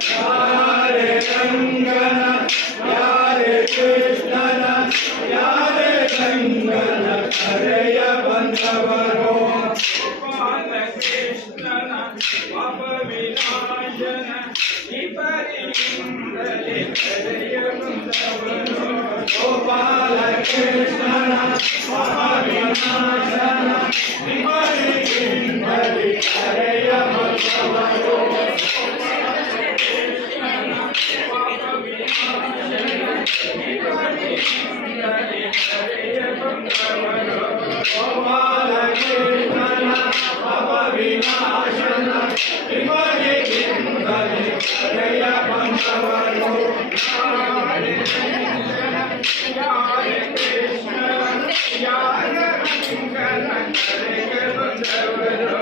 ಯಾರೇ ರಂಗನ ಯಾರೇ ಕೃಷ್ಣನ ಯಾರೇ ರಂಗನ ಕರೆಯ ಬಂದವರು ಕೃಷ್ಣನ ಪಾಪ ವಿನಾಶನ ವಿಪರೀಂದಲೇ ಕರೆಯ ಬಂದವರು ಗೋಪಾಲ ಕೃಷ್ಣನ ಪಾಪ ವಿನಾಶನ ವಿಪರೀಂದಲೇ ಕರೆಯ ಬಂದವರು ಗೋಪಾಲ ಕೃಷ್ಣನ ಪಾಪ ವಿನಾಶನ ವಿಪರೀಂದಲೇ ಕರೆಯ ಬಂದವರು ಯಾರೇ ಕೃಷ್ಣ ಯಾರ ರಂಗನ ಕರೆಯ ಬಂದವರು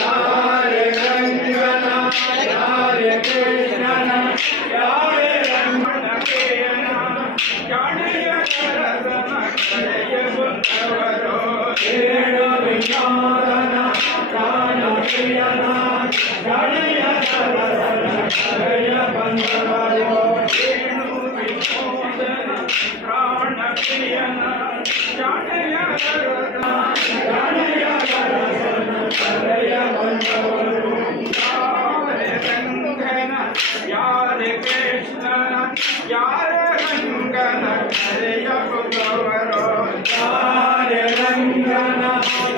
ಯಾರೇ ರಂಗನ ಯಾರೇ ಕೃಷ್ಣನ ಯಾರೇ ರಂಗನ ಜಾಣೆಯ ಕರದನ ಕರೆಯ ಬಂದವರು ಹೇಳ ವಿಚಾರನ ಪ್ರಾಣ ಪ್ರಿಯನ ಗಣೆಯ ಕರದನ ಕರೆಯ ಬಂದವರು ವೇಣು ವಿನೋದನ ಪ್ರಾಣ ಪ್ರಿಯನ ಜಾಣೆಯ ಕರದನ ಗಣೆಯ ಕರದನ ಕರೆಯ ಬಂದವರು ಯಾರೇ ರಂಗನ ಯಾರೇ ಕೃಷ್ಣನ ಯಾರೇ ರಂಗನ ಕರೆಯ ಬಂದವರು ಯಾರೇ ರಂಗನ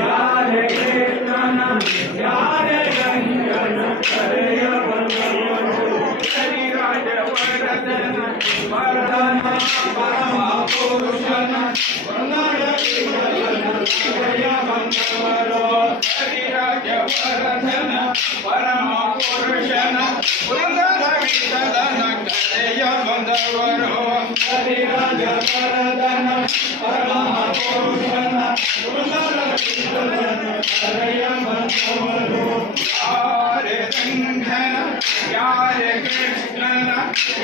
ಯಾರೇ ಕೃಷ್ಣನ ಯಾರೇ ರಂಗನ ಕರೆಯ ಬಂದವರು ಹರಿರಾಜ ವರದನ ವರದನ ಪರಮ ಪುರುಷನ ಕರೆಯ ಬಂದವರು ಹರಿರಾಜ ವರದನ ಪರಮ ಪುರುಷನ ವೃಂದದ ವಿಠಲನ ಕರೆಯ ಬಂದವರು ಹರಿರಾಜ ವರದನ ಪರಮ ಪುರುಷನ ಕರೆಯ ಬಂದವರು ಯಾರೇ ರಂಗನ ಯಾರೇ ಕೃಷ್ಣನ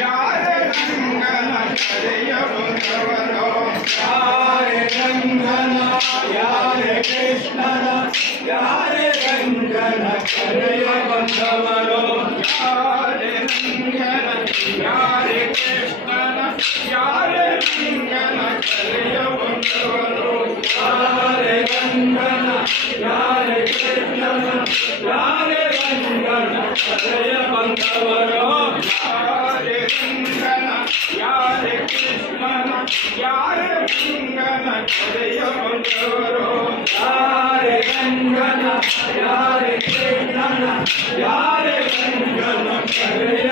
ಯಾರೇ ರಂಗನ ಕರೆಯ ಬಂದವರು ಯಾರೇ ರಂಗನ ಯಾರೇ ಕೃಷ್ಣನ ಯಾರೇ ರಂಗನ ಕರೆಯ ಬಂದವರು ಯಾರೇ ರಂಗನ ಯಾರೇ ಕೃಷ್ಣನ ಯಾರೇ ರಂಗನ ಕರೆಯ ಬಂದವರು ಯಾರೇ ರಂಗನ ಯಾರೇ ಕೃಷ್ಣನ ಯಾರೇ ರಂಗನ ಕರೆಯ ಬಂದವರು ಯಾರೇ ರಂಗನ ಯಾರೇ ಕೃಷ್ಣನ ಯಾರೇ ರಂಗನ ಕರೆಯ ಬಂದವರು ಯಾರೇ ರಂಗನ ಯಾರೇ ಕೃಷ್ಣನ ಯಾರೇ ರಂಗನ ಕರೆಯ